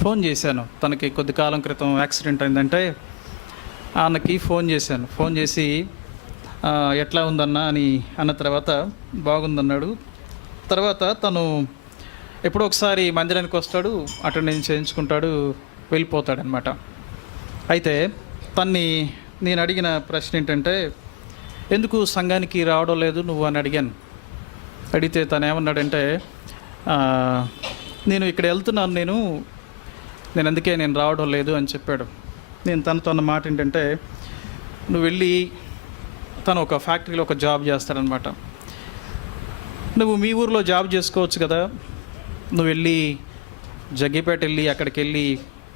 Phone చేశాను. తనకి కొద్ది కాలం క్రితం యాక్సిడెంట్ అయిందంటే ఆమెకి ఫోన్ చేశాను. ఫోన్ చేసి ఎట్లా ఉందన్నా అని అన్న తర్వాత బాగుందన్నాడు. తర్వాత తను ఎప్పుడో ఒకసారి మందిరానికి వస్తాడు, అటెండెన్స్ చేయించుకుంటాడు, వెళ్ళిపోతాడనమాట. అయితే తన్ని నేను అడిగిన ప్రశ్న ఏంటంటే, ఎందుకు సంఘానికి రావడం లేదు నువ్వు అని అడిగాను. అడిగితే తను ఏమన్నాడంటే, నేను ఇక్కడ వెళ్తున్నాను, నేను అందుకే నేను రావడం లేదు అని చెప్పాడు. నేను తనతో అన్న మాట ఏంటంటే, నువ్వు వెళ్ళి, తను ఒక ఫ్యాక్టరీలో ఒక జాబ్ చేస్తాడనమాట, నువ్వు మీ ఊరిలో జాబ్ చేసుకోవచ్చు కదా, నువ్వు వెళ్ళి జగ్గిపేట వెళ్ళి అక్కడికి వెళ్ళి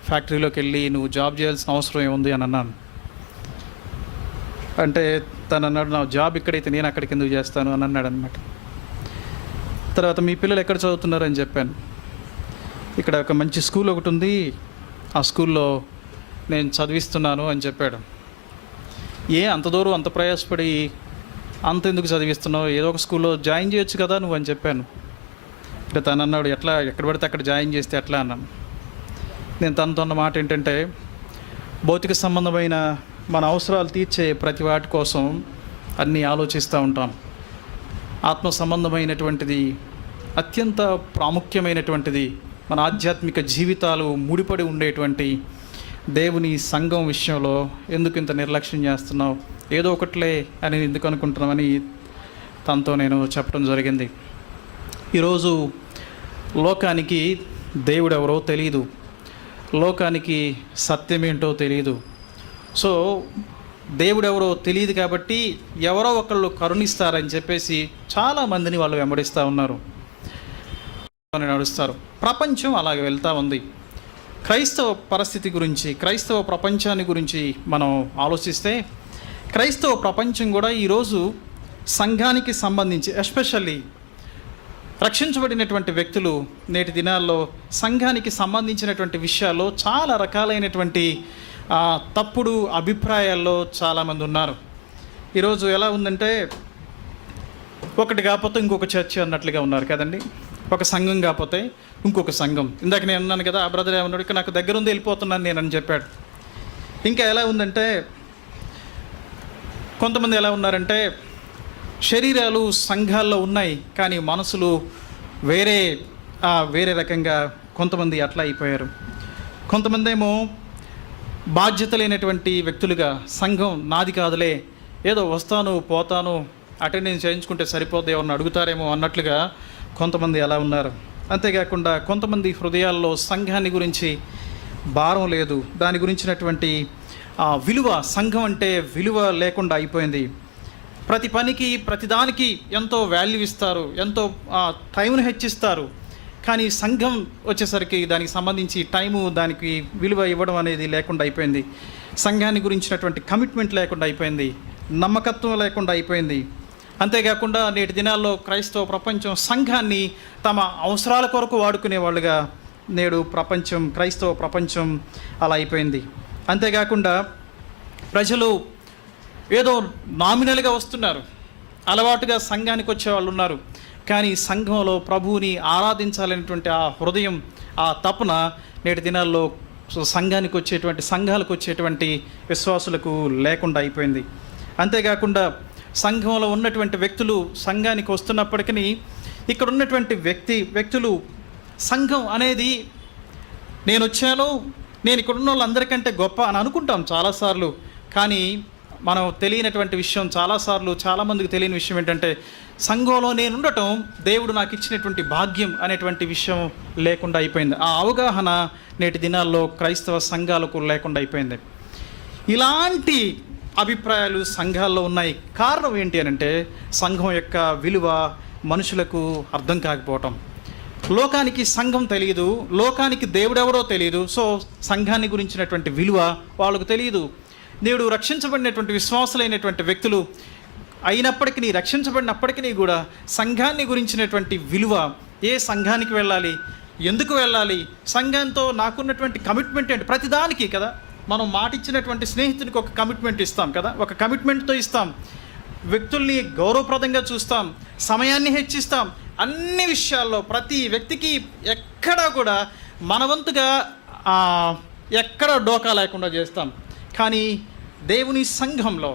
ఫ్యాక్టరీలోకి వెళ్ళి నువ్వు జాబ్ చేయాల్సిన అవసరం ఏముంది అని అన్నాను. అంటే తను అన్నాడు, నా జాబ్ ఇక్కడైతే నేను అక్కడికి ఎందుకు చేస్తాను అని అన్నాడు అనమాట. తర్వాత మీ పిల్లలు ఎక్కడ చదువుతున్నారు అని చెప్పాను. ఇక్కడ ఒక మంచి స్కూల్ ఒకటి ఉంది, ఆ స్కూల్లో నేను చదివిస్తున్నాను అని చెప్పాడు. అంత దూరం అంత ప్రయాసపడి అంత ఎందుకు చదివిస్తున్నావు, ఏదో ఒక స్కూల్లో జాయిన్ చేయొచ్చు కదా నువ్వు అని చెప్పాను. అంటే తను అన్నాడు, ఎక్కడ పడితే అక్కడ జాయిన్ చేస్తే ఎట్లా అన్నాను. నేను తనతో అన్న మాట ఏంటంటే, భౌతిక సంబంధమైన మన అవసరాలు తీర్చే ప్రతి వాటి కోసం అన్నీ ఆలోచిస్తూ ఉంటాం. ఆత్మ సంబంధమైనటువంటిది, అత్యంత ప్రాముఖ్యమైనటువంటిది, మన ఆధ్యాత్మిక జీవితాలు ముడిపడి ఉండేటువంటి దేవుని సంఘం విషయంలో ఎందుకు ఇంత నిర్లక్ష్యం చేస్తున్నావు, ఏదో ఒకట్లే అని ఎందుకు అనుకుంటున్నామని తనతో నేను చెప్పడం జరిగింది. ఈరోజు లోకానికి దేవుడు ఎవరో తెలియదు, లోకానికి సత్యం ఏంటో తెలియదు. సో దేవుడు ఎవరో తెలియదు కాబట్టి ఎవరో ఒకళ్ళు కరుణిస్తారని చెప్పేసి చాలామందిని వాళ్ళు వెంబడిస్తూ ఉన్నారు, నడుస్తారు. ప్రపంచం అలాగే వెళ్తూ ఉంది. క్రైస్తవ పరిస్థితి గురించి, క్రైస్తవ ప్రపంచాన్ని గురించి మనం ఆలోచిస్తే, క్రైస్తవ ప్రపంచం కూడా ఈరోజు సంఘానికి సంబంధించి, ఎస్పెషల్లీ రక్షించబడినటువంటి వ్యక్తులు నేటి దినాల్లో సంఘానికి సంబంధించినటువంటి విషయాల్లో చాలా రకాలైనటువంటి తప్పుడు అభిప్రాయాల్లో చాలామంది ఉన్నారు. ఈరోజు ఎలా ఉందంటే, ఒకటి కాకపోతే ఇంకొక చర్చ అన్నట్లుగా ఉన్నారు కదండి. ఒక సంఘం కాకపోతే ఇంకొక సంఘం. ఇందాక నేను అన్నాను కదా, ఆ బ్రదర్ ఏమన్నాడు, ఇక్కడ నాకు దగ్గర ఉంది వెళ్ళిపోతున్నాను నేను అని చెప్పాడు. ఇంకా ఎలా ఉందంటే, కొంతమంది ఎలా ఉన్నారంటే, శరీరాలు సంఘాల్లో ఉన్నాయి కానీ మనసులు వేరే రకంగా కొంతమంది అట్లా అయిపోయారు. కొంతమంది ఏమో బాధ్యత లేనటువంటి వ్యక్తులుగా, సంఘం నాది కాదులే, ఏదో వస్తాను పోతాను అటెండెన్స్ చేయించుకుంటే సరిపోద్ది, ఎవరిని అడుగుతారేమో అన్నట్లుగా కొంతమంది అలా ఉన్నారు. అంతేకాకుండా కొంతమంది హృదయాల్లో సంఘాన్ని గురించి భారం లేదు, దాని గురించినటువంటి విలువ, సంఘం అంటే విలువ లేకుండా అయిపోయింది. ప్రతి పనికి ప్రతిదానికి ఎంతో వాల్యూ ఇస్తారు, ఎంతో టైంను హెచ్చిస్తారు. కానీ సంఘం వచ్చేసరికి దానికి సంబంధించి టైము, దానికి విలువ ఇవ్వడం అనేది లేకుండా అయిపోయింది. సంఘాన్ని గురించినటువంటి కమిట్మెంట్ లేకుండా అయిపోయింది, నమ్మకత్వం లేకుండా అయిపోయింది. అంతేకాకుండా నేటి దినాల్లో క్రైస్తవ ప్రపంచం సంఘాన్ని తమ అవసరాల కొరకు వాడుకునే వాళ్ళుగా నేడు క్రైస్తవ ప్రపంచం అలా అయిపోయింది. అంతేకాకుండా ప్రజలు ఏదో నామినల్గా వస్తున్నారు, అలవాటుగా సంఘానికి వచ్చే వాళ్ళు ఉన్నారు. కానీ సంఘంలో ప్రభువుని ఆరాధించాలనేటువంటి ఆ హృదయం, ఆ తపన నేటి దినాల్లో సంఘాలకు వచ్చేటువంటి విశ్వాసులకు లేకుండా అయిపోయింది. అంతేకాకుండా సంఘంలో ఉన్నటువంటి వ్యక్తులు సంఘానికి వస్తున్నప్పటికీ ఇక్కడ ఉన్నటువంటి వ్యక్తులు సంఘం అనేది నేను వచ్చాను, నేను ఇక్కడ ఉన్న వాళ్ళందరికంటే గొప్ప అని అనుకుంటాం చాలాసార్లు. కానీ మనం తెలియనటువంటి విషయం, చాలామందికి తెలియని విషయం ఏంటంటే, సంఘంలో నేను ఉండటం దేవుడు నాకు ఇచ్చినటువంటి భాగ్యం అనేటువంటి విషయం లేకుండా అయిపోయింది. ఆ అవగాహన నేటి దినాల్లో క్రైస్తవ సంఘాలకు లేకుండా అయిపోయింది. ఇలాంటి అభిప్రాయాలు సంఘాల్లో ఉన్నాయి. కారణం ఏంటి అని అంటే, సంఘం యొక్క విలువ మనుషులకు అర్థం కాకపోవటం. లోకానికి సంఘం తెలియదు, లోకానికి దేవుడెవరో తెలియదు. సో సంఘాన్ని గురించినటువంటి విలువ వాళ్ళకు తెలియదు. నేడు రక్షించబడినటువంటి విశ్వాసులైనటువంటి వ్యక్తులు అయినప్పటికీ, రక్షించబడినప్పటికీ కూడా సంఘాన్ని గురించినటువంటి విలువ, ఏ సంఘానికి వెళ్ళాలి, ఎందుకు వెళ్ళాలి, సంఘంతో నాకున్నటువంటి కమిట్మెంట్ ఏంటి, ప్రతిదానికి కదా మనం మాట ఇచ్చినటువంటి స్నేహితునికి ఒక కమిట్మెంట్ ఇస్తాం కదా, ఒక కమిట్మెంట్తో ఇస్తాం. వ్యక్తుల్ని గౌరవప్రదంగా చూస్తాం, సమయాన్ని హెచ్చిస్తాం. అన్ని విషయాల్లో ప్రతి వ్యక్తికి ఎక్కడా కూడా మన వంతుగా ఎక్కడ డోకా లేకుండా చేస్తాం. కానీ దేవుని సంఘంలో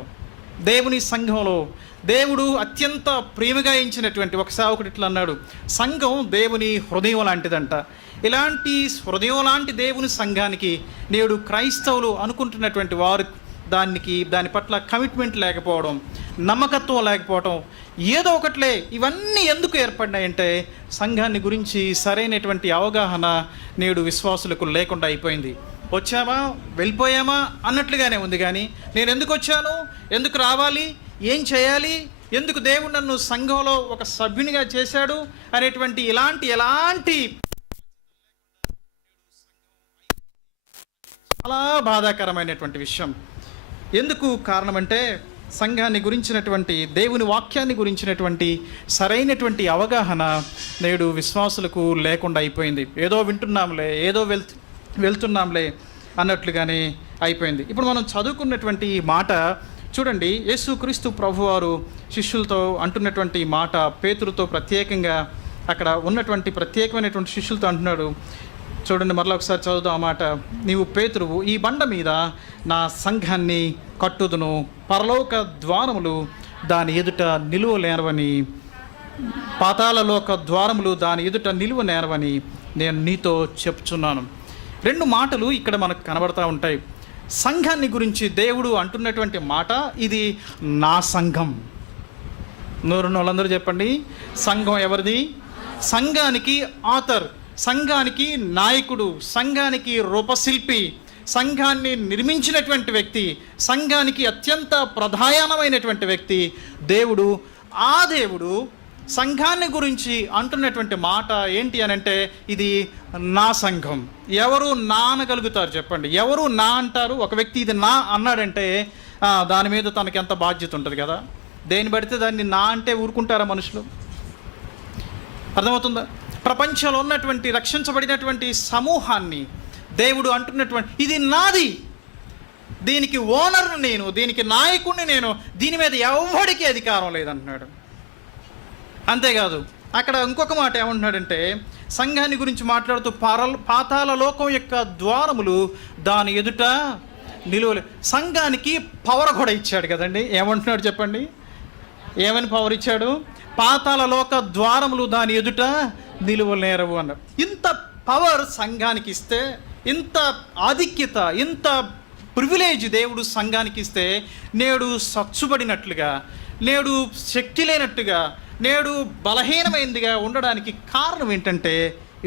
దేవుడు అత్యంత ప్రేమగా ఎంచినటువంటి ఒక సేవకుడు ఇట్లా అన్నాడు, సంఘం దేవుని హృదయం లాంటిదంట. ఇలాంటి హృదయం లాంటి దేవుని సంఘానికి నేడు క్రైస్తవులు అనుకుంటున్నటువంటి వారు దాని పట్ల కమిట్మెంట్ లేకపోవడం, నమ్మకత్వం లేకపోవడం, ఏదో ఒకట్లే ఇవన్నీ ఎందుకు ఏర్పడినాయంటే సంఘాన్ని గురించి సరైనటువంటి అవగాహన నేడు విశ్వాసులకు లేకుండా అయిపోయింది. వచ్చామా వెళ్ళిపోయామా అన్నట్లుగానే ఉంది. కానీ నేను ఎందుకు వచ్చాను, ఎందుకు రావాలి, ఏం చేయాలి, ఎందుకు దేవుడు నన్ను సంఘంలో ఒక సభ్యునిగా చేశాడు అనేటువంటి ఎలాంటి చాలా బాధాకరమైనటువంటి విషయం. ఎందుకు కారణమంటే సంఘాన్ని గురించినటువంటి, దేవుని వాక్యాన్ని గురించినటువంటి సరైనటువంటి అవగాహన నేడు విశ్వాసులకు లేకుండా అయిపోయింది. ఏదో వింటున్నాంలే, ఏదో వెళ్తున్నాంలే అన్నట్లుగానే అయిపోయింది. ఇప్పుడు మనం చదువుకున్నటువంటి మాట చూడండి, యేసుక్రీస్తు ప్రభువారు శిష్యులతో అంటున్నటువంటి మాట, పేతురుతో ప్రత్యేకంగా అక్కడ ఉన్నటువంటి ప్రత్యేకమైనటువంటి శిష్యులతో అంటున్నాడు. చూడండి, మరలా ఒకసారి చదువుదాం ఆ మాట. నీవు పేతురువు, ఈ బండ మీద నా సంఘాన్ని కట్టుదును, పరలోక ద్వారములు దాని ఎదుట నిలువలేనవని, పాతాళలోక ద్వారములు దాని ఎదుట నిలువలేనవని నేను నీతో చెప్తున్నాను. రెండు మాటలు ఇక్కడ మనకు కనబడతా ఉంటాయి. సంఘాన్ని గురించి దేవుడు అంటున్నటువంటి మాట, ఇది నా సంఘం. వాళ్ళందరూ చెప్పండి, సంఘం ఎవరిది? సంఘానికి ఆథర్, సంఘానికి నాయకుడు, సంఘానికి రూపశిల్పి, సంఘాన్ని నిర్మించినటువంటి వ్యక్తి, సంఘానికి అత్యంత ప్రధానమైనటువంటి వ్యక్తి దేవుడు. ఆ దేవుడు సంఘాన్ని గురించి అంటున్నటువంటి మాట ఏంటి అని అంటే, ఇది నా సంఘం. ఎవరు నా అనగలుగుతారు చెప్పండి? ఎవరు నా అంటారు? ఒక వ్యక్తి ఇది నా అన్నాడంటే దాని మీద తనకి ఎంత బాధ్యత ఉంటుంది కదా. దేని పడితే దాన్ని నా అంటే ఊరుకుంటారా మనుషులు? అర్థమవుతుందా? ప్రపంచంలో ఉన్నటువంటి రక్షించబడినటువంటి సమూహాన్ని దేవుడు అంటున్నటువంటి, ఇది నాది, దీనికి ఓనర్ని నేను, దీనికి నాయకుడిని నేను, దీని మీద ఎవరికి అధికారం లేదంటున్నాడు. అంతేకాదు, అక్కడ ఇంకొక మాట ఏమంటున్నాడంటే, సంఘాన్ని గురించి మాట్లాడుతూ పాతాళ లోకం యొక్క ద్వారములు దాని ఎదుట నిలువలే. సంఘానికి పవర్ కూడా ఇచ్చాడు కదండి. ఏమంటున్నాడు చెప్పండి? ఏమని పవర్ ఇచ్చాడు? పాతాళ లోక ద్వారములు దాని ఎదుట నిలువలేరవు అన్నాడు. ఇంత పవర్ సంఘానికి ఇస్తే, ఇంత ఆధిక్యత, ఇంత ప్రివిలేజ్ దేవుడు సంఘానికి ఇస్తే, నేడు సచ్చుబడినట్లుగా, నేడు శక్తి లేనట్టుగా, నేడు బలహీనమైందిగా ఉండడానికి కారణం ఏంటంటే,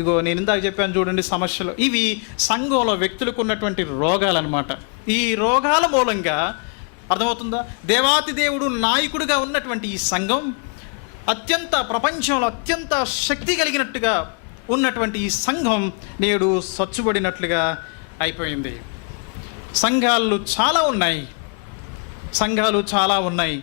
ఇగో నేను ఇందాక చెప్పాను చూడండి, సమస్యలు ఇవి సంఘంలో వ్యక్తులకు ఉన్నటువంటి రోగాలన్నమాట. ఈ రోగాల మూలంగా అర్థమవుతుందా, దేవాతి దేవుడు నాయకుడిగా ఉన్నటువంటి ఈ సంఘం ప్రపంచంలో అత్యంత శక్తి కలిగినట్టుగా ఉన్నటువంటి ఈ సంఘం నేడు సచ్చుబడినట్లుగా అయిపోయింది. సంఘాలు చాలా ఉన్నాయి.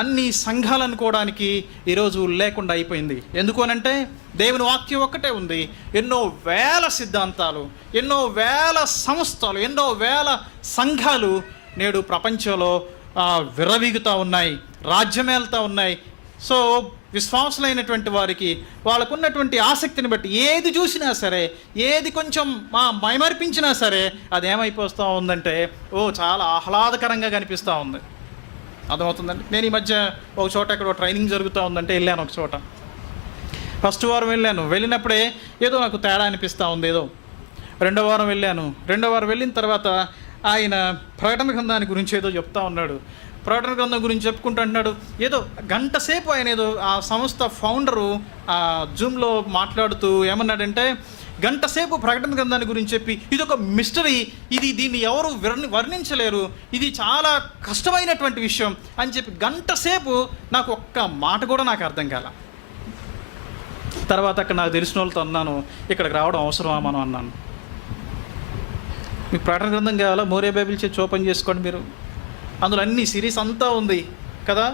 అన్ని సంఘాలు అనుకోవడానికి ఈరోజు లేకుండా అయిపోయింది. ఎందుకు అనంటే దేవుని వాక్యం ఒక్కటే ఉంది. ఎన్నో వేల సిద్ధాంతాలు, ఎన్నో వేల సంస్థలు, ఎన్నో వేల సంఘాలు నేడు ప్రపంచంలో విర్రవీగుతూ ఉన్నాయి, రాజ్యమేలుతూ ఉన్నాయి. సో విశ్వాసులైనటువంటి వారికి వాళ్ళకున్నటువంటి ఆసక్తిని బట్టి ఏది చూసినా సరే, ఏది కొంచెం మైమరిపించినా సరే, అదేమైపోతూ ఉందంటే చాలా ఆహ్లాదకరంగా కనిపిస్తూ ఉంది. అర్థమవుతుందండి. నేను ఈ మధ్య ఒక చోట ఎక్కడో ట్రైనింగ్ జరుగుతూ ఉందంటే వెళ్ళాను. ఒక చోట ఫస్ట్ వారం వెళ్ళినప్పుడే ఏదో నాకు తేడా అనిపిస్తూ ఉంది. రెండో వారం వెళ్ళిన తర్వాత ఆయన ప్రకటన గ్రంథాన్ని గురించి ఏదో చెప్తా ఉన్నాడు. ప్రకటన గ్రంథం గురించి చెప్పుకుంటూ అంటున్నాడు. ఏదో గంట సేపు ఆయన ఏదో ఆ సంస్థ ఫౌండరు జూమ్లో మాట్లాడుతూ ఏమన్నాడంటే, గంట సేపు ప్రకటన గ్రంథాన్ని గురించి చెప్పి, ఇది ఒక మిస్టరీ, దీన్ని ఎవరు వర్ణించలేరు, ఇది చాలా కష్టమైనటువంటి విషయం అని చెప్పి గంట సేపు నాకు ఒక్క మాట కూడా నాకు అర్థం కాల. తర్వాత అక్కడ నాకు తెలిసిన వాళ్ళతో అన్నాను, ఇక్కడికి రావడం అవసరమా మనం అన్నాను. మీకు ప్రకటన గ్రంథం కావాలా? మోరియా బైబిల్ చర్చ్ ఓపెన్ చేసుకోండి మీరు, అందులో అన్ని సిరీస్ అంతా ఉంది కదా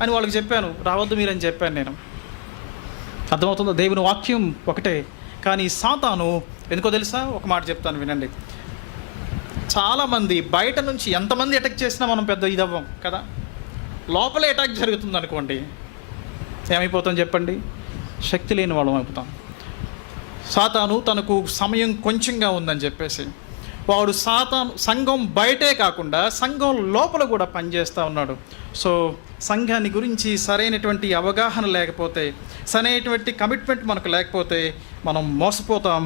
అని వాళ్ళకి చెప్పాను. రావద్దు మీరని చెప్పాను నేను. అర్థమవుతుందో? దేవుని వాక్యం ఒకటే, కానీ సాతాను ఎందుకో తెలుసా? ఒక మాట చెప్తాను వినండి. చాలామంది బయట నుంచి ఎంతమంది అటాక్ చేసినా మనం పెద్ద ఇదవ్వం కదా. లోపలే అటాక్ జరుగుతుంది అనుకోండి, ఏమైపోతాం చెప్పండి? శక్తి లేని వాళ్ళం అయిపోతాం. సాతాను తనకు సమయం కొంచెంగా ఉందని చెప్పేసి వాడు సంఘం బయటే కాకుండా సంఘం లోపల కూడా పనిచేస్తూ ఉన్నాడు. సో సంఘాన్ని గురించి సరైనటువంటి అవగాహన లేకపోతే, సరైనటువంటి కమిట్మెంట్ మనకు లేకపోతే మనం మోసపోతాం.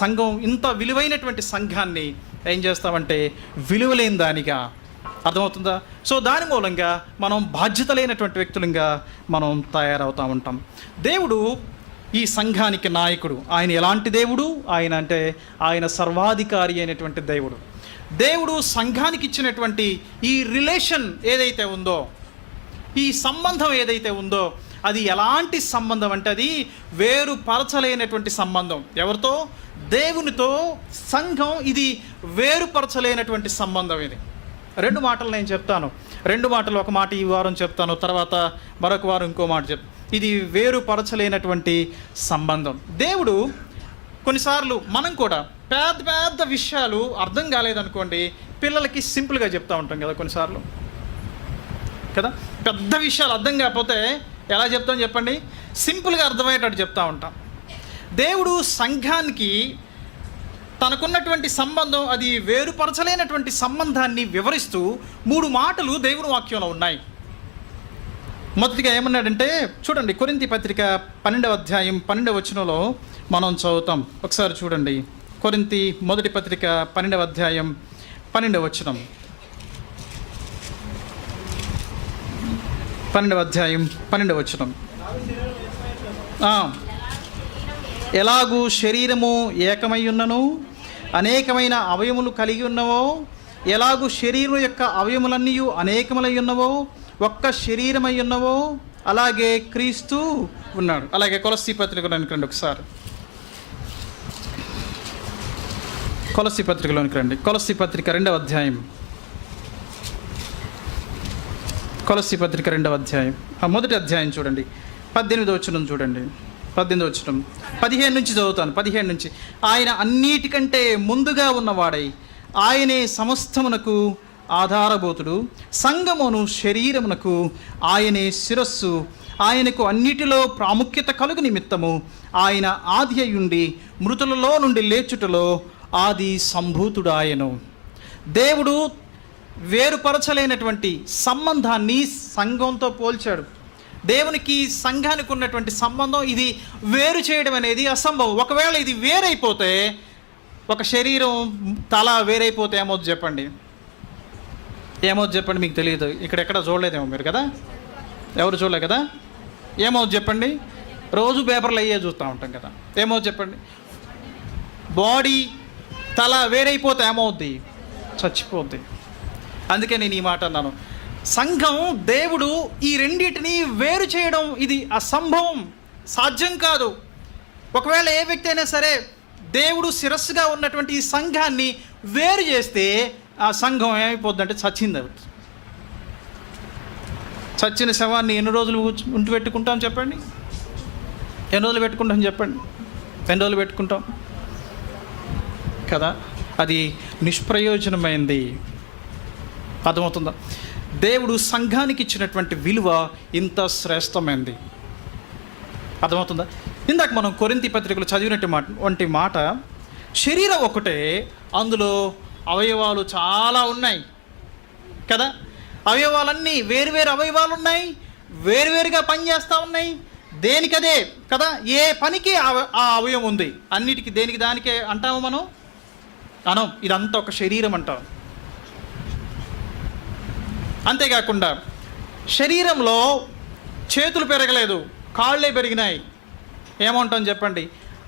సంఘం ఇంత విలువైనటువంటి సంఘాన్ని ఏం చేస్తామంటే విలువలేని దానిగా, అర్థమవుతుందా? సో దాని మూలంగా మనం బాధ్యత లేనటువంటి వ్యక్తులంగా మనం తయారవుతూ ఉంటాం. దేవుడు ఈ సంఘానికి నాయకుడు. ఆయన ఎలాంటి దేవుడు? ఆయన సర్వాధికారి అయినటువంటి దేవుడు. దేవుడు సంఘానికి ఇచ్చినటువంటి ఈ రిలేషన్ ఏదైతే ఉందో, ఈ సంబంధం ఏదైతే ఉందో, అది ఎలాంటి సంబంధం అంటే అది వేరుపరచలేనటువంటి సంబంధం. ఎవరితో? దేవునితో. సంఘం ఇది వేరుపరచలేనటువంటి సంబంధం. ఇది 2 మాటలు నేను చెప్తాను. 2 మాటలు, ఒక మాట ఈ వారం చెప్తాను, తర్వాత మరొక వారం ఇంకో మాట చెప్తాను. ఇది వేరుపరచలేనటువంటి సంబంధం. దేవుడు కొన్నిసార్లు మనం కూడా పెద్ద పెద్ద విషయాలు అర్థం కాలేదనుకోండి, పిల్లలకి సింపుల్గా చెప్తూ ఉంటాం కదా కొన్నిసార్లు, కదా. పెద్ద విషయాలు అర్థం కాకపోతే ఎలా చెప్తాం చెప్పండి? సింపుల్గా అర్థమయ్యేటట్టు చెప్తూ ఉంటాం. దేవుడు సంఘానికి తనకున్నటువంటి సంబంధం, అది వేరుపరచలేనటువంటి సంబంధాన్ని వివరిస్తూ 3 మాటలు దేవుని వాక్యంలో ఉన్నాయి. మొదటిగా ఏమన్నాడంటే చూడండి, కొరింథీ పత్రిక 12వ అధ్యాయం 12వ వచనంలో మనం చదువుతాం. ఒకసారి చూడండి, కొరింథీ మొదటి పత్రిక 12వ అధ్యాయం 12వ వచనం. 12వ అధ్యాయం 12వ వచనం. ఎలాగూ శరీరము ఏకమై ఉన్నను అనేకమైన అవయములు కలిగి ఉన్నవో, ఎలాగూ శరీరం యొక్క అవయములన్నీ అనేకములై ఉన్నవో, ఒక్క శరీరమై ఉన్నవో, అలాగే క్రీస్తు ఉన్నాడు. అలాగే కొలస్సీ పత్రికలోనికి రండి ఒకసారి. కొలస్సీ పత్రికలోనికి రండి. కొలస్సీ పత్రిక 2వ అధ్యాయం. కొలస్సీ పత్రిక 2వ అధ్యాయం మొదటి అధ్యాయం చూడండి, 18వ వచనం చూడండి. 18వ వచనం 15 నుంచి చదువుతాను. 15 నుంచి. ఆయన అన్నిటికంటే ముందుగా ఉన్నవాడై ఆయనే సమస్తమునకు ఆధారభూతుడు, సంఘమును శరీరమునకు ఆయనే శిరస్సు, ఆయనకు అన్నిటిలో ప్రాముఖ్యత కలుగు నిమిత్తము ఆయన ఆది అయ్యుండి మృతులలో నుండి లేచుటలో ఆది సంభూతుడాయను. దేవుడు వేరుపరచలేనటువంటి సంబంధాన్ని సంఘంతో పోల్చాడు. దేవునికి సంఘానికి ఉన్నటువంటి సంబంధం ఇది వేరు చేయడం అనేది అసంభవం. ఒకవేళ ఇది వేరైపోతే, ఒక శరీరం తల వేరైపోతే ఏమవుతుంది చెప్పండి? ఏమవుతుంది చెప్పండి? మీకు తెలియదు, ఇక్కడెక్కడ చూడలేదేమో మీరు, కదా. ఎవరు చూడలే కదా. ఏమవుతుంది చెప్పండి? రోజు పేపర్లు అయ్యే చూస్తూ ఉంటాం కదా. ఏమవుతుంది చెప్పండి? బాడీ తల వేరైపోతే ఏమవుద్ది? చచ్చిపోద్ది. అందుకే నేను ఈ మాట అన్నాను. సంఘం, దేవుడు ఈ రెండింటిని వేరు చేయడం ఇది అసంభవం, సాధ్యం కాదు. ఒకవేళ ఏ వ్యక్తి అయినా సరే దేవుడు శిరస్సుగా ఉన్నటువంటి ఈ సంఘాన్ని వేరు చేస్తే ఆ సంఘం ఏమైపోద్ది అంటే చచ్చింది. చచ్చిన శవాన్ని ఎన్ని రోజులు ఉంటి పెట్టుకుంటాం చెప్పండి? ఎన్ని రోజులు పెట్టుకుంటాం చెప్పండి? ఎన్ని రోజులు పెట్టుకుంటాం కదా. అది నిష్ప్రయోజనమైంది. అర్థమవుతుందా? దేవుడు సంఘానికి ఇచ్చినటువంటి విలువ ఇంత శ్రేష్టమైంది. అర్థమవుతుందా? ఇందాక మనం కొరింథీ పత్రికలు చదివినటువంటి మాట, శరీరం ఒకటే, అందులో అవయవాలు చాలా ఉన్నాయి కదా. అవయవాలన్నీ వేరువేరు అవయవాలు ఉన్నాయి, వేరువేరుగా పనిచేస్తూ ఉన్నాయి. దేనికదే కదా, ఏ పనికి ఆ అవయవం ఉంది. అన్నిటికీ దేనికి దానికే అంటాము మనం, అనం. ఇదంతా ఒక శరీరం అంటాం. అంతేకాకుండా శరీరంలో చేతులు పెరగలేదు, కాళ్ళే పెరిగినాయి. ఏమంటాం చెప్పండి?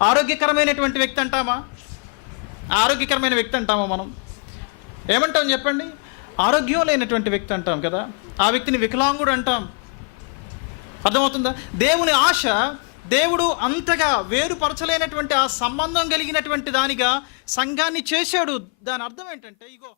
ఆరోగ్యకరమైనటువంటి వ్యక్తి అంటామా? ఆరోగ్యకరమైన వ్యక్తి అంటామా మనం? ఏమంటాం చెప్పండి? ఆరోగ్యం లేనటువంటి వ్యక్తి అంటాం కదా. ఆ వ్యక్తిని వికలాంగుడు అంటాం. అర్థమవుతుందా? దేవుని ఆశ, దేవుడు అంతగా వేరుపరచలేనటువంటి ఆ సంబంధం కలిగినటువంటి దానిగా సంఘాన్ని చేశాడు. దాని అర్థం ఏంటంటే, ఇగో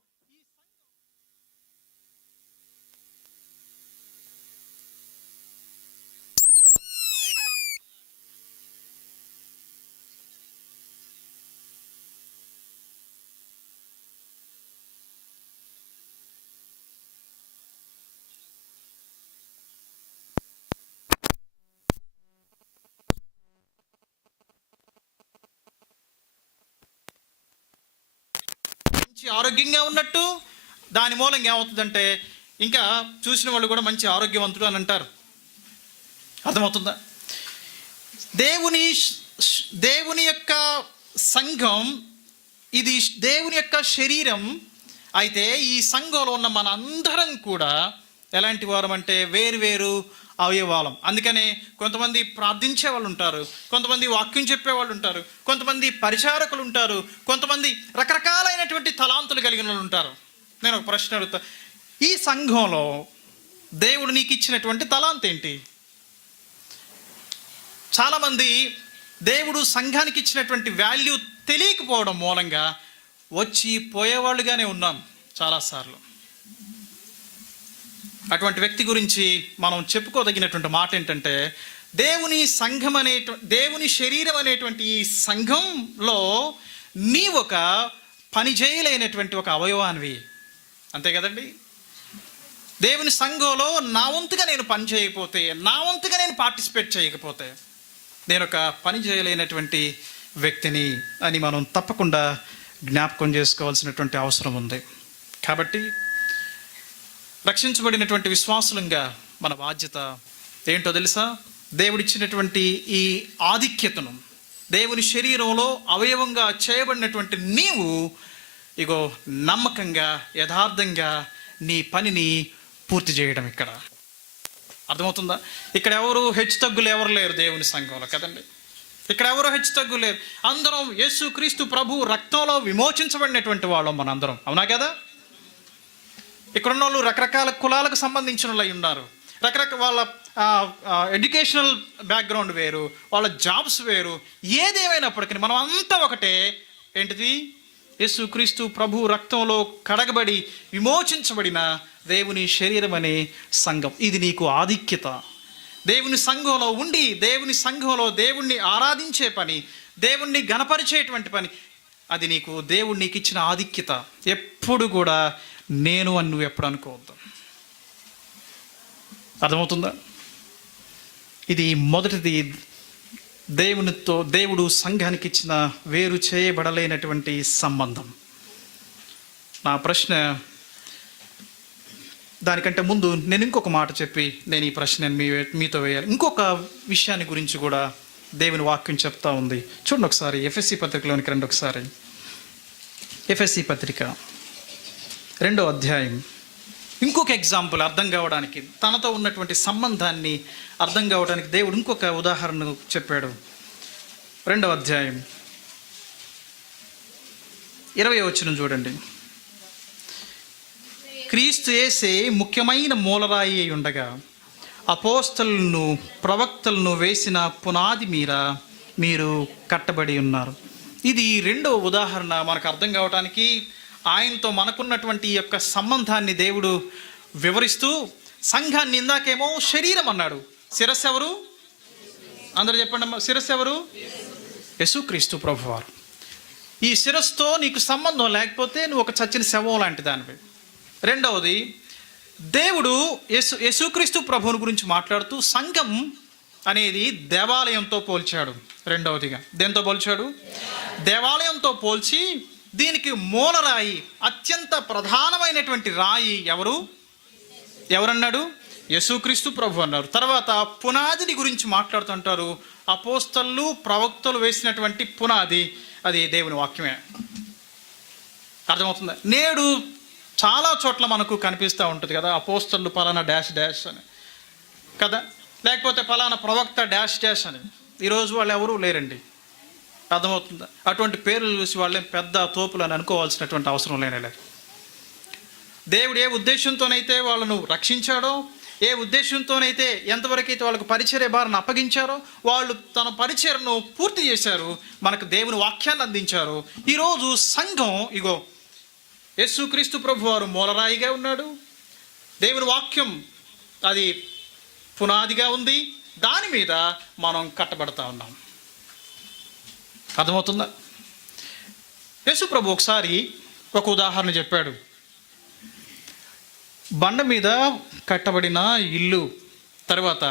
ఆరోగ్యంగా ఉన్నట్టు, దాని మూలంగా ఏమవుతుందంటే ఇంకా చూసిన వాళ్ళు కూడా మంచి ఆరోగ్యవంతుడు అని అంటారు. అర్థమవుతుందా? దేవుని యొక్క సంఘం, ఇది దేవుని యొక్క శరీరం. అయితే ఈ సంఘంలో ఉన్న మన అందరం కూడా ఎలాంటి వారం అంటే వేరు అవయవాలం. అందుకనే కొంతమంది ప్రార్థించే వాళ్ళు ఉంటారు, కొంతమంది వాక్యం చెప్పేవాళ్ళు ఉంటారు, కొంతమంది పరిచారకులు ఉంటారు, కొంతమంది రకరకాలైనటువంటి తలాంతులు కలిగిన వాళ్ళు ఉంటారు. నేను ఒక ప్రశ్న అడుగుతా, ఈ సంఘంలో దేవుడు నీకు ఇచ్చినటువంటి తలాంత్ ఏంటి? చాలామంది దేవుడు సంఘానికి ఇచ్చినటువంటి వాల్యూ తెలియకపోవడం మూలంగా వచ్చి పోయేవాళ్ళుగానే ఉన్నాం చాలాసార్లు. అటువంటి వ్యక్తి గురించి మనం చెప్పుకోదగినటువంటి మాట ఏంటంటే, దేవుని శరీరం అనేటువంటి ఈ సంఘంలో నీ ఒక పని చేయలేనటువంటి ఒక అవయవానివి, అంతే కదండి. దేవుని సంఘంలో నా వంతుగా నేను పని చేయకపోతే, నా వంతుగా నేను పార్టిసిపేట్ చేయకపోతే నేను ఒక పని చేయలేనటువంటి వ్యక్తిని అని మనం తప్పకుండా జ్ఞాపకం చేసుకోవాల్సినటువంటి అవసరం ఉంది. కాబట్టి రక్షించబడినటువంటి విశ్వాసులంగా మన బాధ్యత ఏంటో తెలుసా? దేవుడిచ్చినటువంటి ఈ ఆధిక్యతను, దేవుని శరీరంలో అవయవంగా చేయబడినటువంటి నీవు ఇగో నమ్మకంగా యథార్థంగా నీ పనిని పూర్తి చేయడం. ఇక్కడ అర్థమవుతుందా? ఇక్కడ ఎవరు హెచ్చుతగ్గులు ఎవరు లేరు దేవుని సంఘంలో కదండి. ఇక్కడ ఎవరు హెచ్చుతగ్గు లేరు. అందరం యేసుక్రీస్తు ప్రభు రక్తంలో విమోచించబడినటువంటి వాళ్ళం మనందరం, అవునా కదా? ఇక్కడున్న వాళ్ళు రకరకాల కులాలకు సంబంధించిన వాళ్ళు అయి ఉన్నారు, వాళ్ళ ఎడ్యుకేషనల్ బ్యాక్గ్రౌండ్ వేరు, వాళ్ళ జాబ్స్ వేరు. ఏదేమైనప్పటికీ మనం అంతా ఒకటే. ఏంటిది? యేసుక్రీస్తు ప్రభు రక్తంలో కడగబడి విమోచించబడిన దేవుని శరీరం అనే సంఘం. ఇది నీకు ఆధిక్యత. దేవుని సంఘంలో ఉండి దేవుని సంఘంలో దేవుణ్ణి ఆరాధించే పని, దేవుణ్ణి గణపరిచేటువంటి పని, అది దేవుడు నీకు ఇచ్చిన ఆధిక్యత. ఎప్పుడు కూడా నేను అని నువ్వు ఎప్పుడు అనుకోవద్దు. అర్థమవుతుందా? ఇది మొదటిది, దేవుడు సంఘానికి ఇచ్చిన వేరు చేయబడలేనటువంటి సంబంధం. నా ప్రశ్న, దానికంటే ముందు నేను ఇంకొక మాట చెప్పి నేను ఈ ప్రశ్న మీతో వేయాలి. ఇంకొక విషయాన్ని గురించి కూడా దేవుని వాక్యం చెప్తా ఉంది. చూడండి ఒకసారి ఎఫ్ఎస్సి పత్రికలోనికి రండి. ఒకసారి ఎఫ్ఎస్సి పత్రిక 2వ అధ్యాయం. ఇంకొక ఎగ్జాంపుల్ అర్థం కావడానికి, తనతో ఉన్నటువంటి సంబంధాన్ని అర్థం కావడానికి దేవుడు ఇంకొక ఉదాహరణ చెప్పాడు. 2వ అధ్యాయం 20వ వచనం చూడండి. క్రీస్తు యేసే ముఖ్యమైన మూలరాయి అయి ఉండగా అపోస్తలులను ప్రవక్తలను వేసిన పునాది మీద మీరు కట్టబడి ఉన్నారు. ఇది 2వ ఉదాహరణ మనకు అర్థం కావడానికి. ఆయనతో మనకున్నటువంటి ఈ యొక్క సంబంధాన్ని దేవుడు వివరిస్తూ, సంఘాన్ని ఇందాకేమో శరీరం అన్నాడు. శిరస్సు ఎవరు? అందరూ చెప్పండి అమ్మా. శిరస్సు ఎవరు? యేసుక్రీస్తు ప్రభువారు. ఈ శిరస్సుతో నీకు సంబంధం లేకపోతే నువ్వు ఒక చచ్చిన శవం లాంటి దానివి. రెండవది, దేవుడు యేసుక్రీస్తు ప్రభువుని గురించి మాట్లాడుతూ సంఘం అనేది దేవాలయంతో పోల్చాడు. రెండవదిగా దేంతో పోల్చాడు? దేవాలయంతో పోల్చి దీనికి మూలరాయి, అత్యంత ప్రధానమైనటువంటి రాయి ఎవరన్నాడు? యేసుక్రీస్తు ప్రభు అన్నారు. తర్వాత పునాదిని గురించి మాట్లాడుతుంటారు. అపోస్తలు ప్రవక్తలు వేసినటువంటి పునాది అది దేవుని వాక్యమే. అర్థమవుతుందా? నేడు చాలా చోట్ల మనకు కనిపిస్తూ ఉంటుంది కదా, అపోస్తలు పలానా డాష్ డాష్ అని కదా, లేకపోతే పలానా ప్రవక్త డాష్ డాష్ అని. ఈరోజు వాళ్ళు ఎవరూ లేరండి. అర్థమవుతుందా? అటువంటి పేర్లు చూసి వాళ్ళేం పెద్ద తోపులు అని అనుకోవాల్సినటువంటి అవసరం లేదు. దేవుడు ఏ ఉద్దేశంతోనైతే వాళ్ళను రక్షించాడో, ఏ ఉద్దేశంతోనైతే ఎంతవరకైతే వాళ్ళకు పరిచర్య భారాన్ని అప్పగించారో వాళ్ళు తన పరిచర్యను పూర్తి చేశారు, మనకు దేవుని వాక్యాన్ని అందించారు. ఈరోజు సంఘం ఇగో యేసుక్రీస్తు ప్రభు వారు మూలరాయిగా ఉన్నాడు, దేవుని వాక్యం అది పునాదిగా ఉంది, దాని మీద మనం కట్టబడతా ఉన్నాం. అర్థమవుతుందా? యేసు ప్రభు ఒకసారి ఒక ఉదాహరణ చెప్పాడు. బండ మీద కట్టబడిన ఇల్లు, తర్వాత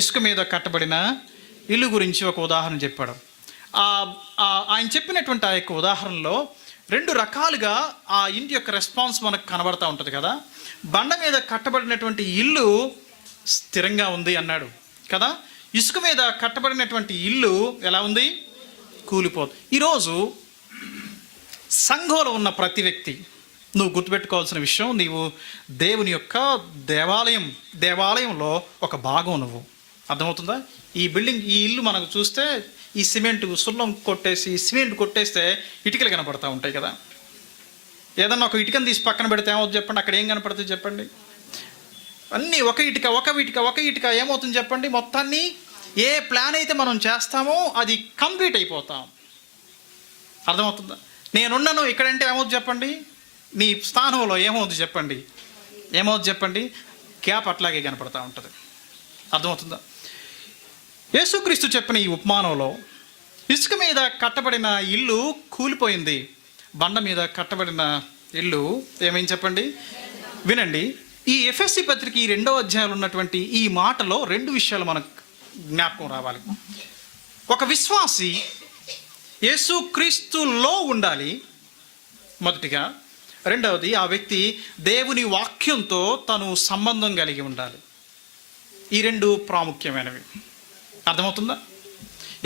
ఇసుక మీద కట్టబడిన ఇల్లు గురించి ఒక ఉదాహరణ చెప్పాడు. ఆయన చెప్పినటువంటి ఆ యొక్క ఉదాహరణలో రెండు రకాలుగా ఆ ఇంటి యొక్క రెస్పాన్స్ మనకు కనబడతా ఉంటుంది కదా. బండ మీద కట్టబడినటువంటి ఇల్లు స్థిరంగా ఉంది అన్నాడు కదా. ఇసుక మీద కట్టబడినటువంటి ఇల్లు ఎలా ఉంది? కూలిపోదు. ఈరోజు సంఘంలో ఉన్న ప్రతి వ్యక్తి నువ్వు గుర్తుపెట్టుకోవాల్సిన విషయం, నీవు దేవుని యొక్క దేవాలయంలో ఒక భాగం. నువ్వు అర్థమవుతుందా? ఈ బిల్డింగ్, ఈ ఇల్లు మనకు చూస్తే ఈ సున్నం కొట్టేసి సిమెంట్ కొట్టేస్తే ఇటుకలు కనపడతా ఉంటాయి కదా. ఏదన్నా ఒక ఇటుకను తీసి పక్కన పెడితే ఏమవుతుంది చెప్పండి? అక్కడ ఏం కనపడుతుంది చెప్పండి? అన్నీ ఒక ఇటుక ఏమవుతుంది చెప్పండి? మొత్తాన్ని ఏ ప్లాన్ అయితే మనం చేస్తామో అది కంప్లీట్ అయిపోతాం. అర్థమవుతుందా? నేనున్నాను ఇక్కడంటే ఏమవుతుంది చెప్పండి? నీ స్థానంలో ఏమవుతుంది చెప్పండి? గ్యాప్ అట్లాగే కనపడతా ఉంటుంది. అర్థమవుతుందా? యేసుక్రీస్తు చెప్పిన ఈ ఉపమానంలో ఇసుక మీద కట్టబడిన ఇల్లు కూలిపోయింది, బండ మీద కట్టబడిన ఇల్లు ఏమైంది చెప్పండి? వినండి, ఈ ఎఫెసీ పత్రిక 2వ అధ్యాయంలో ఉన్నటువంటి ఈ మాటలో 2 విషయాలు మనకు జ్ఞాపకం రావాలి. ఒక విశ్వాసి యేసుక్రీస్తులో ఉండాలి మొదటిగా. రెండవది, ఆ వ్యక్తి దేవుని వాక్యంతో తను సంబంధం కలిగి ఉండాలి. ఈ 2 ప్రాముఖ్యమైనవి. అర్థమవుతుందా?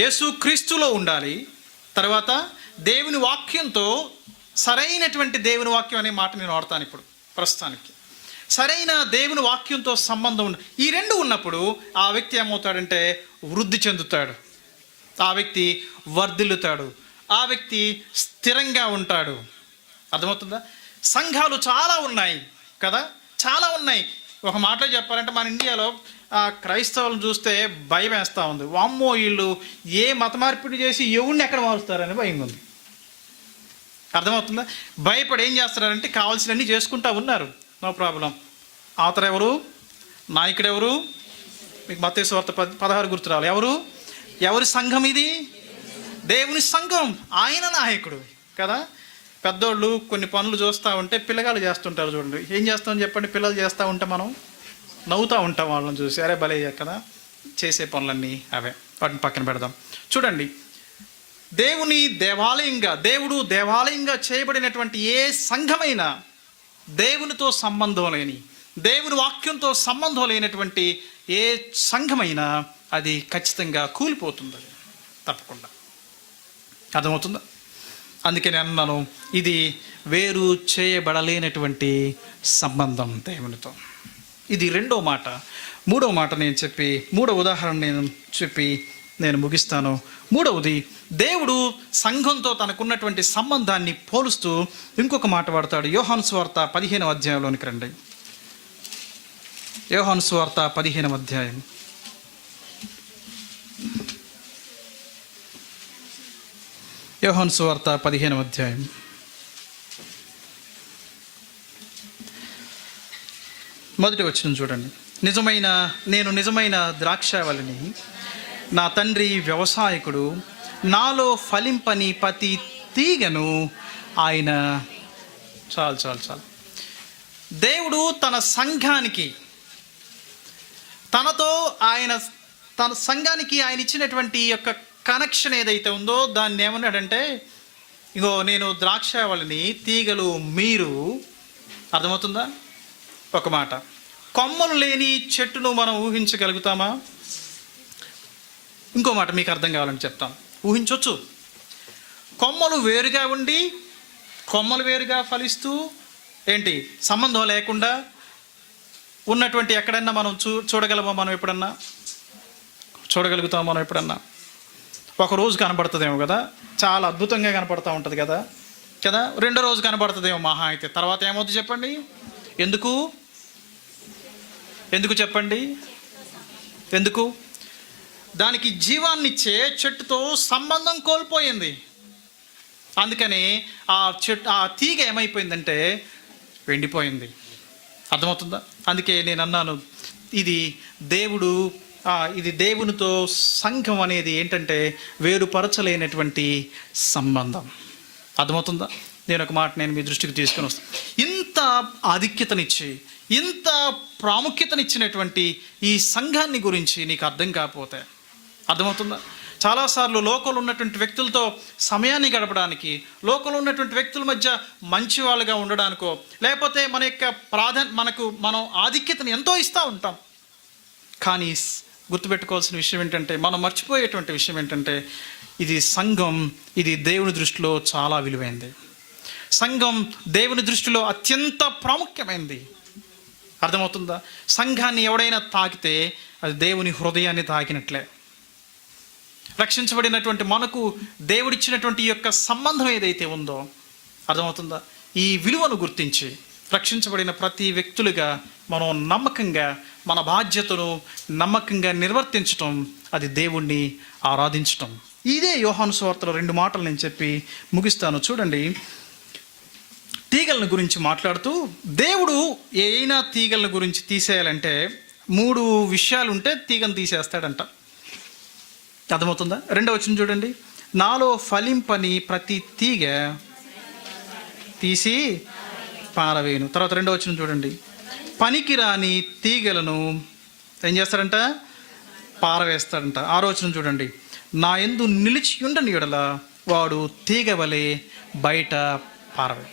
యేసుక్రీస్తులో ఉండాలి, తర్వాత దేవుని వాక్యంతో, సరైనటువంటి దేవుని వాక్యం అనే మాట నేను వాడతాను ఇప్పుడు ప్రస్తుతానికి. సరైన దేవుని వాక్యంతో సంబంధం ఈ 2 ఉన్నప్పుడు ఆ వ్యక్తి ఏమవుతాడంటే వృద్ధి చెందుతాడు, ఆ వ్యక్తి వర్ధిల్లుతాడు, ఆ వ్యక్తి స్థిరంగా ఉంటాడు. అర్థమవుతుందా? సంఘాలు చాలా ఉన్నాయి కదా, చాలా ఉన్నాయి. ఒక మాటలో చెప్పాలంటే మన ఇండియాలో క్రైస్తవులను చూస్తే భయం వేస్తూ ఉంది. వామ్మో, వీళ్ళు ఏ మత మార్పిడి చేసి ఎవరిని ఎక్కడ మారుస్తారని భయం ఉంది. అర్థమవుతుందా? భయపడి ఏం చేస్తారంటే కావాల్సినవన్నీ చేసుకుంటా ఉన్నారు, నో ప్రాబ్లం. అవతల ఎవరు? నాయకుడు ఎవరు? మీకు మత్తయి సువార్త 16 గుర్తు రావాలి. ఎవరి సంఘం ఇది? దేవుని సంఘం. ఆయన నాయకుడు కదా. పెద్దోళ్ళు కొన్ని పనులు చూస్తూ ఉంటే పిల్లగాళ్ళు చేస్తుంటారు చూడండి. ఏం చేస్తామని చెప్పండి? పిల్లలు చేస్తూ ఉంటే మనం నవ్వుతూ ఉంటాం వాళ్ళని చూసి, అరే భలే కదా చేసే పనులన్నీ అవే, వాటిని పక్కన పెడదాం. చూడండి, దేవుడు దేవాలయంగా చేయబడినటువంటి ఏ సంఘమైనా దేవునితో సంబంధం లేని, దేవుని వాక్యంతో సంబంధం లేనటువంటి ఏ సంఘమైనా అది ఖచ్చితంగా కూలిపోతుంది, తప్పకుండా. అర్థమవుతుందా? అందుకే నేను అన్నాను, ఇది వేరు చేయబడలేనటువంటి సంబంధం దేవునితో. ఇది 2వ మాట. 3వ మాట మూడవ ఉదాహరణ చెప్పి నేను ముగిస్తాను. 3వది, దేవుడు సంఘంతో తనకున్నటువంటి సంబంధాన్ని పోలుస్తూ ఇంకొక మాట వాడతాడు. యోహాను సువార్త 15వ అధ్యాయంలోనికి రండి. యోహాను సువార్త 15వ అధ్యాయం. యోహాను సువార్త 15వ అధ్యాయం. మొదటి వచనం చూడండి. నేను నిజమైన ద్రాక్షావళిని, నా తండ్రి వ్యవసాయకుడు, నాలో ఫలింపని ప్రతి తీగను ఆయన. చాలు. దేవుడు తన సంఘానికి, తన సంఘానికి ఆయన ఇచ్చినటువంటి యొక్క కనెక్షన్ ఏదైతే ఉందో దాన్ని ఏమన్నాడంటే, ఇగో నేను ద్రాక్షావళిని, తీగలు మీరు. అర్థమవుతుందా? ఒక మాట, కొమ్మలు లేని చెట్టును మనం ఊహించగలుగుతామా? ఇంకో మాట మీకు అర్థం కావాలని చెప్తాను. ఊహించవచ్చు. కొమ్మలు వేరుగా ఉండి, కొమ్మలు వేరుగా ఫలిస్తూ, ఏంటి సంబంధం లేకుండా ఉన్నటువంటి ఎక్కడన్నా మనం చూడగలమా? మనం ఎప్పుడన్నా చూడగలుగుతామా? మనం ఎప్పుడన్నా ఒక రోజు కనబడుతుందేమో కదా, చాలా అద్భుతంగా కనపడుతూ ఉంటుంది కదా. రెండో రోజు కనబడుతుందేమో మహా అయితే. తర్వాత ఏమవుతుంది చెప్పండి? ఎందుకు చెప్పండి? ఎందుకు? దానికి జీవాన్నిచ్చే చెట్టుతో సంబంధం కోల్పోయింది. అందుకని ఆ తీగ ఏమైపోయిందంటే వెండిపోయింది. అర్థమవుతుందా? అందుకే నేను అన్నాను, ఇది దేవునితో సంఘం అనేది ఏంటంటే వేరుపరచలేనటువంటి సంబంధం. అర్థమవుతుందా? నేను ఒక మాట మీ దృష్టికి తీసుకొని వస్తాను. ఇంత ఆధిక్యతనిచ్చి, ఇంత ప్రాముఖ్యతనిచ్చినటువంటి ఈ సంఘాన్ని గురించి నీకు అర్థం కాకపోతే, అర్థమవుతుందా? చాలాసార్లు లోకంలో ఉన్నటువంటి వ్యక్తులతో సమయాన్ని గడపడానికి, లోకంలో ఉన్నటువంటి వ్యక్తుల మధ్య మంచి వాళ్ళుగా ఉండడానికో, లేకపోతే మన యొక్క మనం ఆధిక్యతను ఎంతో ఇస్తూ ఉంటాం. కానీ గుర్తుపెట్టుకోవాల్సిన విషయం ఏంటంటే, మనం మర్చిపోయేటువంటి విషయం ఏంటంటే, ఇది సంఘం, ఇది దేవుని దృష్టిలో చాలా విలువైంది. సంఘం దేవుని దృష్టిలో అత్యంత ప్రాముఖ్యమైనది. అర్థమవుతుందా? సంఘాన్ని ఎవడైనా తాకితే అది దేవుని హృదయాన్ని తాకినట్లే. రక్షించబడినటువంటి మనకు దేవుడిచ్చినటువంటి ఈ యొక్క సంబంధం ఏదైతే ఉందో, అర్థమవుతుందా, ఈ విలువను గుర్తించి రక్షించబడిన ప్రతి వ్యక్తులుగా మనం నమ్మకంగా మన బాధ్యతను నమ్మకంగా నిర్వర్తించటం, అది దేవుణ్ణి ఆరాధించటం. ఇదే యోహాను సువార్తలో 2 మాటలు నేను చెప్పి ముగిస్తాను. చూడండి, తీగలను గురించి మాట్లాడుతూ, దేవుడు ఏదైనా తీగలను గురించి తీసేయాలంటే 3 విషయాలు ఉంటే తీగను తీసేస్తాడంట. అర్థమవుతుందా? 2వ వచనం చూడండి, నాలో ఫలింపని ప్రతి తీగ తీసి పారవేయును. తర్వాత 2వ వచనం చూడండి, పనికిరాని తీగలను ఏం చేస్తాడంట? పారవేస్తాడంట. 6వ వచనం చూడండి, నా యందు నిలిచి ఉండని యెడల వాడు తీగ వలె బయట పారవే.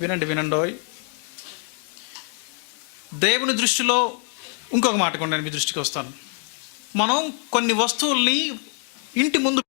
వినండి. దేవుని దృష్టిలో ఇంకొక మాట కూడా నేను మీ దృష్టికి వస్తాను. మనం కొన్ని వస్తువుల్ని ఇంటి ముందు